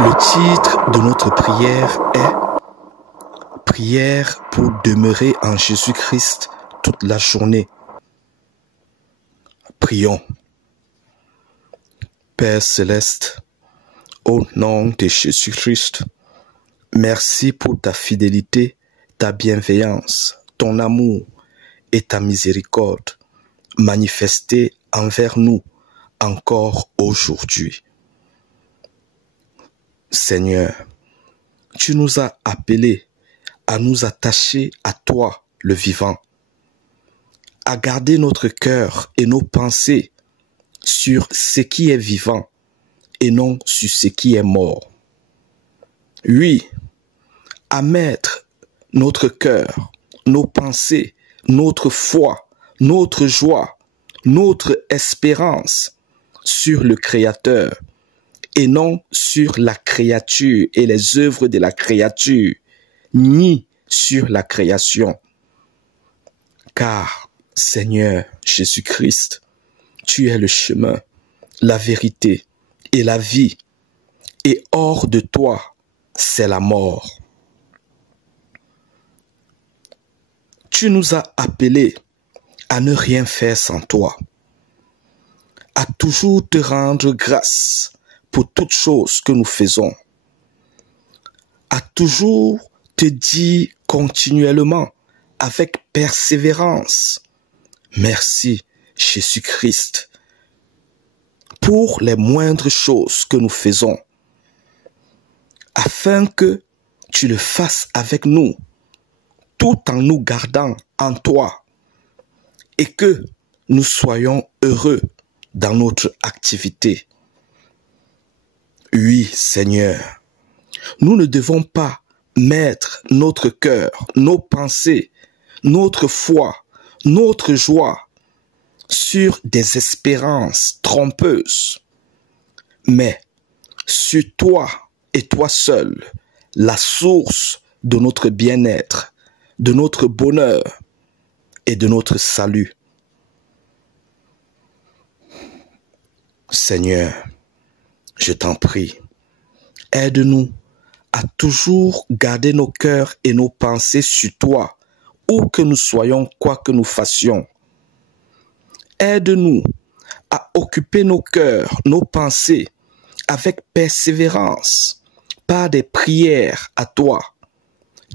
Le titre de notre prière est « Prière pour demeurer en Jésus-Christ toute la journée ». Prions. Père céleste, au nom de Jésus-Christ, merci pour ta fidélité, ta bienveillance, ton amour et ta miséricorde manifestée envers nous encore aujourd'hui. Seigneur, tu nous as appelés à nous attacher à toi, le vivant, à garder notre cœur et nos pensées sur ce qui est vivant et non sur ce qui est mort. Oui, à mettre notre cœur, nos pensées, notre foi, notre joie, notre espérance sur le Créateur et non sur la créature et les œuvres de la créature, ni sur la création. Car, Seigneur Jésus-Christ, tu es le chemin, la vérité et la vie, et hors de toi, c'est la mort. Tu nous as appelés à ne rien faire sans toi, à toujours te rendre grâce pour toutes choses que nous faisons, à toujours te dire continuellement avec persévérance, merci Jésus-Christ, pour les moindres choses que nous faisons, afin que tu le fasses avec nous, tout en nous gardant en toi, et que nous soyons heureux dans notre activité. Oui, Seigneur, nous ne devons pas mettre notre cœur, nos pensées, notre foi, notre joie sur des espérances trompeuses, mais sur toi et toi seul, la source de notre bien-être, de notre bonheur et de notre salut. Seigneur, je t'en prie, aide-nous à toujours garder nos cœurs et nos pensées sur toi, où que nous soyons, quoi que nous fassions. Aide-nous à occuper nos cœurs, nos pensées, avec persévérance, par des prières à toi,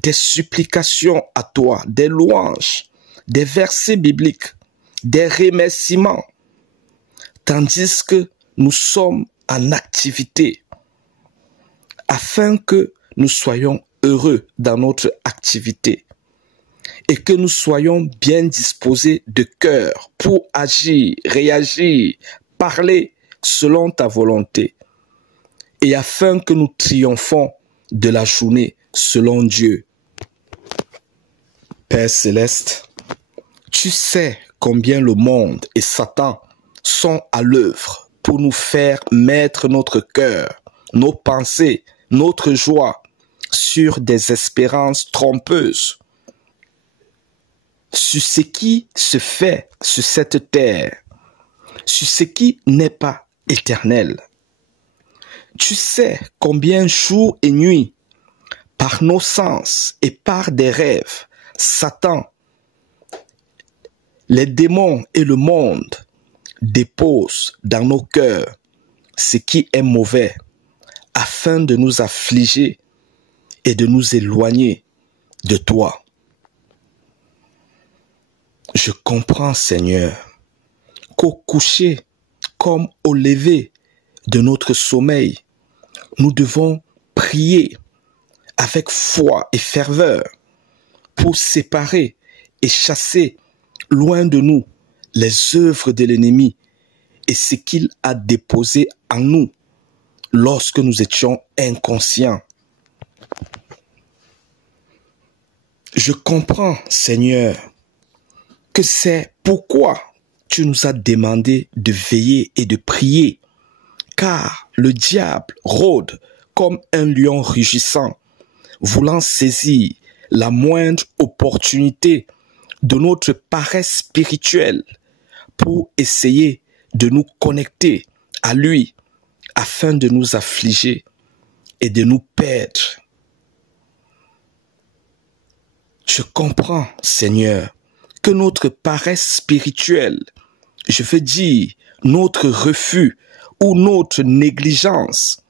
des supplications à toi, des louanges, des versets bibliques, des remerciements, tandis que nous sommes en activité, afin que nous soyons heureux dans notre activité et que nous soyons bien disposés de cœur pour agir, réagir, parler selon ta volonté, et afin que nous triomphons de la journée selon Dieu. Père céleste, tu sais combien le monde et Satan sont à l'œuvre pour nous faire mettre notre cœur, nos pensées, notre joie sur des espérances trompeuses, sur ce qui se fait sur cette terre, sur ce qui n'est pas éternel. Tu sais combien jour et nuit, par nos sens et par des rêves, Satan, les démons et le monde déposent dans nos cœurs ce qui est mauvais, afin de nous affliger et de nous éloigner de toi. Je comprends, Seigneur, qu'au coucher comme au lever de notre sommeil, nous devons prier avec foi et ferveur pour séparer et chasser loin de nous les œuvres de l'ennemi et ce qu'il a déposé en nous lorsque nous étions inconscients. Je comprends, Seigneur, que c'est pourquoi tu nous as demandé de veiller et de prier, car le diable rôde comme un lion rugissant, voulant saisir la moindre opportunité de notre paresse spirituelle pour essayer de nous connecter à lui afin de nous affliger et de nous perdre. Je comprends, Seigneur, que notre paresse spirituelle, je veux dire notre refus ou notre négligence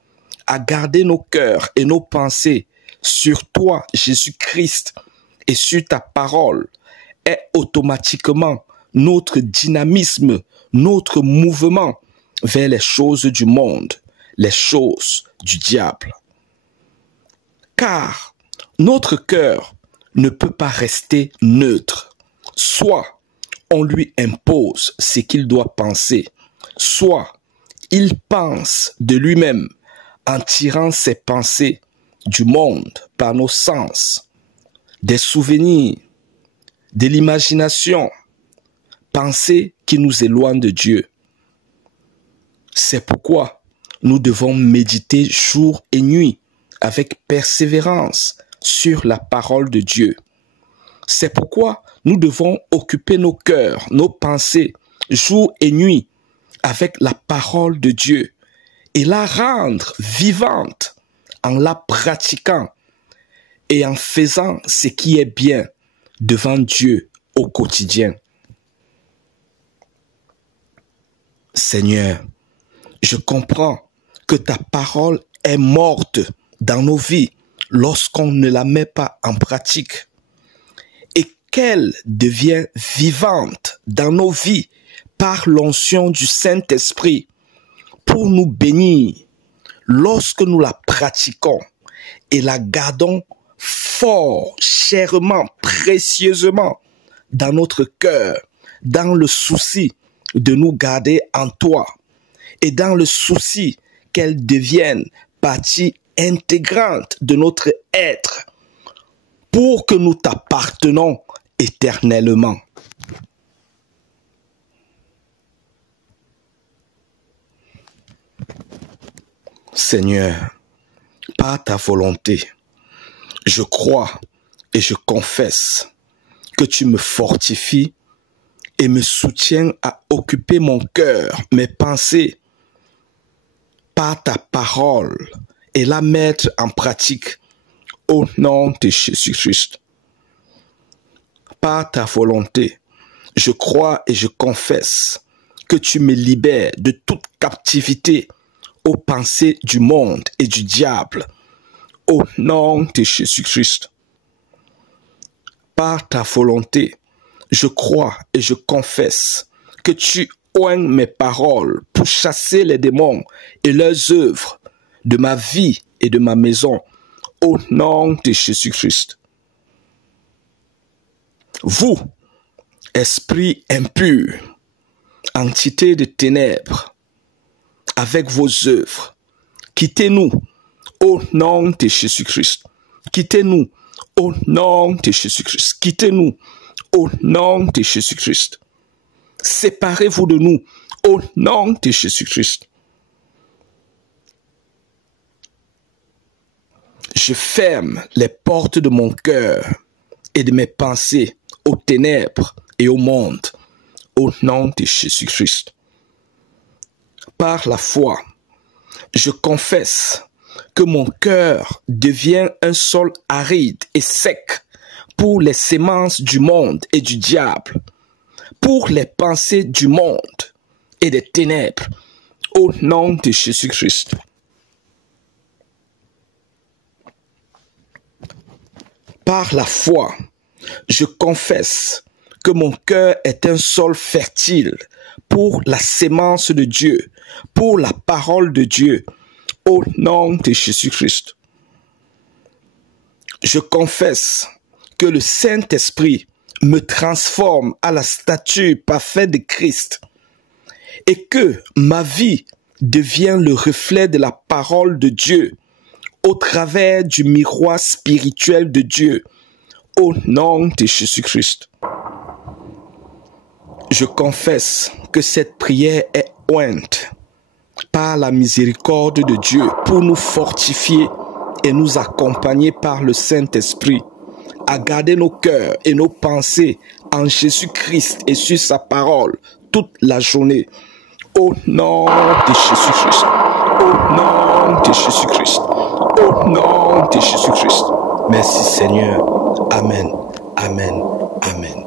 à garder nos cœurs et nos pensées sur toi, Jésus-Christ, et sur ta parole, est automatiquement notre dynamisme, notre mouvement vers les choses du monde, les choses du diable. Car notre cœur ne peut pas rester neutre. Soit on lui impose ce qu'il doit penser, soit il pense de lui-même en tirant ses pensées du monde par nos sens, des souvenirs, de l'imagination, pensées qui nous éloignent de Dieu. C'est pourquoi nous devons méditer jour et nuit avec persévérance sur la parole de Dieu. C'est pourquoi nous devons occuper nos cœurs, nos pensées, jour et nuit, avec la parole de Dieu et la rendre vivante en la pratiquant et en faisant ce qui est bien devant Dieu au quotidien. Seigneur, je comprends que ta parole est morte dans nos vies lorsqu'on ne la met pas en pratique et qu'elle devient vivante dans nos vies par l'onction du Saint-Esprit pour nous bénir lorsque nous la pratiquons et la gardons fort, chèrement, précieusement dans notre cœur, dans le souci de nous garder en toi et dans le souci qu'elle devienne partie intégrante de notre être pour que nous t'appartenons éternellement. Seigneur, par ta volonté, je crois et je confesse que tu me fortifies et me soutiens à occuper mon cœur, mes pensées, par ta parole et la mettre en pratique au nom de Jésus-Christ. Par ta volonté, je crois et je confesse que tu me libères de toute captivité aux pensées du monde et du diable, au nom de Jésus-Christ. Par ta volonté, je crois et je confesse que tu oignes mes paroles pour chasser les démons et leurs œuvres de ma vie et de ma maison, au nom de Jésus-Christ. Vous, esprit impur, entité de ténèbres, avec vos œuvres, quittez-nous au nom de Jésus-Christ. Quittez-nous au nom de Jésus-Christ. Quittez-nous au nom de Jésus-Christ. Séparez-vous de nous au nom de Jésus-Christ. Je ferme les portes de mon cœur et de mes pensées aux ténèbres et au monde au nom de Jésus-Christ. Par la foi, je confesse que mon cœur devient un sol aride et sec pour les semences du monde et du diable, pour les pensées du monde et des ténèbres, au nom de Jésus-Christ. Par la foi, je confesse que mon cœur est un sol fertile pour la sémence de Dieu, pour la parole de Dieu, au nom de Jésus-Christ. Je confesse que le Saint-Esprit me transforme à la stature parfaite de Christ et que ma vie devient le reflet de la parole de Dieu au travers du miroir spirituel de Dieu, au nom de Jésus-Christ. Je confesse que cette prière est ointe par la miséricorde de Dieu pour nous fortifier et nous accompagner par le Saint-Esprit à garder nos cœurs et nos pensées en Jésus-Christ et sur sa parole toute la journée. Au nom de Jésus-Christ. Au nom de Jésus-Christ. Au nom de Jésus-Christ. Merci Seigneur. Amen. Amen. Amen.